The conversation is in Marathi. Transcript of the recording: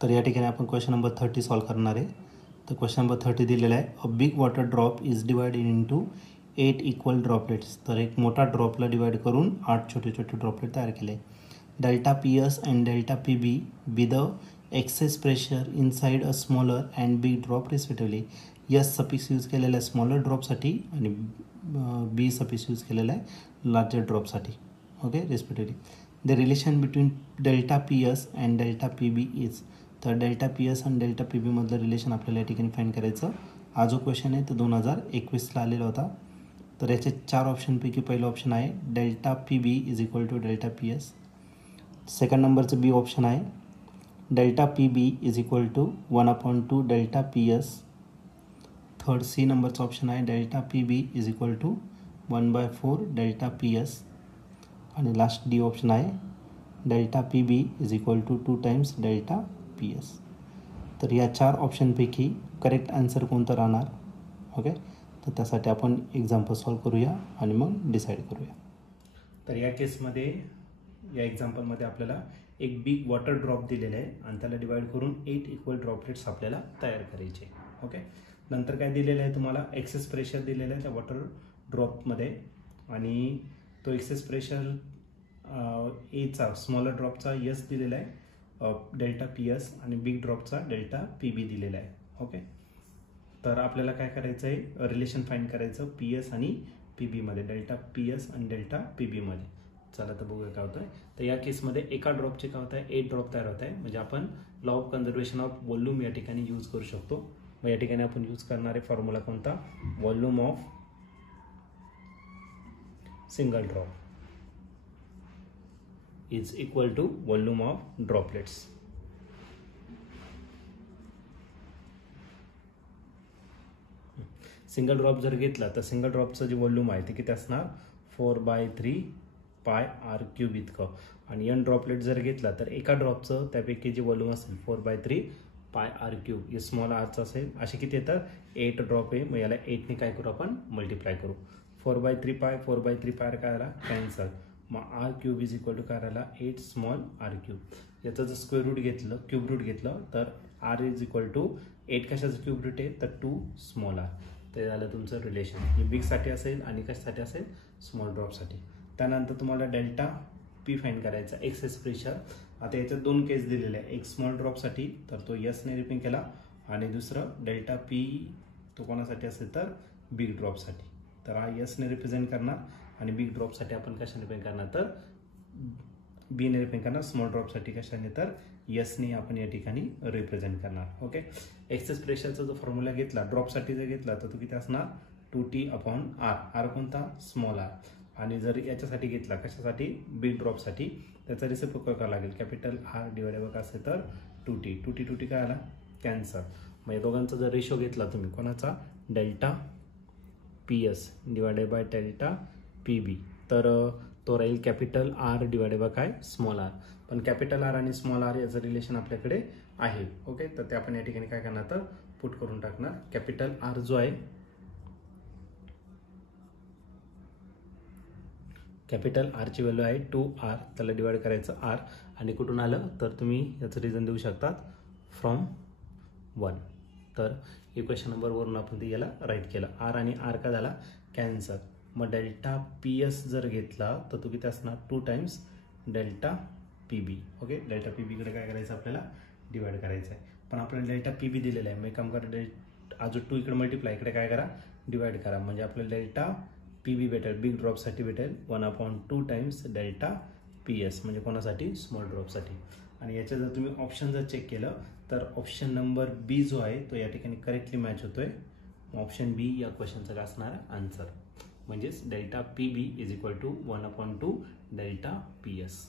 तर या ठिकाणी आपण क्वेश्चन नंबर 30 सॉल्व करणार आहे. तर क्वेश्चन नंबर 30 दिलेला आहे. A big water drop is divided into 8 equal droplets. तर एक मोठा ड्रॉपला डिवाइड करून 8 छोटे छोटे ड्रॉपलेट तयार केले. Delta P S and delta P B with the excess pressure inside a smaller and big drop respectively. Yes suffix use केलेला आहे स्मॉलर ड्रॉपसाठी आणि बी सफिक्स यूज केलेला आहे लार्जर ड्रॉपसाठी. Okay respectively. The relation between delta P S and delta P B is. तर डेल्टा पी एस आणि डेल्टा पी बीमधलं रिलेशन आपल्याला या ठिकाणी फाईंड करायचं. हा जो क्वेश्चन आहे तो 2021ला आलेला होता. तर याचे 4 ऑप्शनपैकी पहिलं ऑप्शन आहे delta P B is equal to delta P S. Second नंबरचं बी ऑप्शन आहे delta P B is equal to 1/2 delta P S. Third C नंबरचं ऑप्शन आहे delta P B is equal to 1/4 delta P S. आणि लास्ट डी ऑप्शन आहे delta P B is equal to 2 times delta P S. तर या 4 ऑप्शनपैकी करेक्ट आन्सर कोणतं राहणार? ओके, तर त्यासाठी आपण एक्झाम्पल सॉल्व करूया आणि मग डिसाईड करूया. तर या केसमध्ये या एक्झाम्पलमध्ये आपल्याला एक बिग वॉटर ड्रॉप दिलेला आहे आणि त्याला डिवाइड करून 8 इक्वल ड्रॉपलेट्स आपल्याला तयार करायचे. ओके, नंतर काय दिलेलं आहे तुम्हाला एक्सेस प्रेशर दिलेलं आहे त्या वॉटर ड्रॉपमध्ये आणि तो एक्सेस प्रेशर एचा स्मॉलर ड्रॉपचा यस दिलेला आहे डेल्टा पी एस आणि बिग ड्रॉपचा डेल्टा पी बी दिलेला आहे. ओके, तर आपल्याला काय करायचं आहे रिलेशन फाईंड करायचं पी एस आणि पी बीमध्ये डेल्टा पी एस आणि डेल्टा पी बीमध्ये. चला तर बघूया काय होतं आहे. तर या केसमध्ये एका ड्रॉपचे काय होतं आहे 8 ड्रॉप तयार होत आहे. म्हणजे आपण law of conservation of volume या ठिकाणी यूज करू शकतो. मग या ठिकाणी आपण यूज करणारे फॉर्म्युला कोणता volume of single drop is equal to volume of droplets. Single drop जर घेतला तर सिंगल ड्रॉपचं जे व्हॉल्यूम आहे ते किती असणार 4/3 पाय आर क्यूब इतकं. आणि एन ड्रॉपलेट जर घेतला तर एका ड्रॉपचं त्यापैकी जे व्हॉल्यूम असेल 4/3 पाय आर क्यूब. हे स्मॉल आरचं असेल. असे किती येतात 8 ड्रॉप आहे. मग याला 8ने काय करू आपण मल्टिप्लाय करू. 4/3 पाय 4/3 पाय काय आला कॅन्सल. मग R cube is equal to काय राहिला 8 स्मॉल आर क्यूब. याचं जर स्क्वेअर रूट घेतलं क्यूब रूट घेतलं तर आर इज इक्वल टू 8 कशाचं क्यूब रूट आहे तर 2 स्मॉल आर. ते झालं तुमचं रिलेशन. हे बिगसाठी असेल आणि कशासाठी असेल स्मॉल ड्रॉपसाठी. त्यानंतर तुम्हाला डेल्टा पी फाईंड करायचा एक्सेस प्रेशर. आता याच्यात 2 केस दिलेले आहे. एक स्मॉल ड्रॉपसाठी तर तो यसने रिप्रेझेंट केला आणि दुसरं डेल्टा पी तो कोणासाठी असेल तर बिग ड्रॉपसाठी. तर हा यसने रिप्रेझेंट करणार आणि बिग ड्रॉपसाठी आपण कशाने रिप्रेझेंट करणार तर बीने रिप्रेझेंट करणार. स्मॉल ड्रॉपसाठी कशाने तर यसने आपण या ठिकाणी रिप्रेझेंट करणार. ओके, एक्सेस प्रेशरचा जो फॉर्म्युला घेतला ड्रॉपसाठी जर घेतला तर तो किती असणार 2T/R. आर कोणता स्मॉल आर. आणि जर याच्यासाठी घेतला कशासाठी बिग ड्रॉपसाठी त्याचा रिसिप्रोकल करावा लागेल कॅपिटल आर डिवाइडेड बाय काय असेल तर 2T. 2T काय आला कॅन्सल. मग या दोघांचा जर रेशो घेतला तुम्ही कोणाचा delta P S divided by delta P B तर तो राहील कॅपिटल आर डिवाइडेड बाय काय स्मॉल आर. पण कॅपिटल आर आणि स्मॉल आर याचं रिलेशन आपल्याकडे आहे. ओके, तर ते आपण या ठिकाणी काय करणार तर पुट करून टाकणार. कॅपिटल आर जो आहे कॅपिटल आरची व्हॅल्यू आहे 2R. त्याला डिवाइड करायचं आर आणि कुठून आलं तर तुम्ही याचं रिझन देऊ शकतात फ्रॉम 1. तर इक्वेशन नंबर वरून आपण ते याला राईट केलं. आर आणि आर का झाला कॅन्सल. मग डेल्टा पी एस जर घेतला तर तो किती असणार 2 टाइम्स डेल्टा पी बी. ओके, डेल्टा पी बीकडे काय करायचं आपल्याला डिवाइड करायचं आहे. पण आपल्याला डेल्टा पी बी दिलेला आहे. मग काम करा अजून 2 इकडे मल्टिप्लाय इकडे काय करा डिवाइड करा. म्हणजे आपल्याला डेल्टा पी बी भेटेल बिग ड्रॉपसाठी भेटेल 1/2 टाइम्स डेल्टा पी एस म्हणजे कोणासाठी स्मॉल ड्रॉपसाठी. आणि याच्या जर तुम्ही ऑप्शन जर चेक केलं तर ऑप्शन नंबर बी जो आहे तो या ठिकाणी करेक्टली मॅच होतोय. ऑप्शन बी या क्वेश्चनचा काय असणार आन्सर म्हणजेच delta P B is equal to 1/2 delta P S.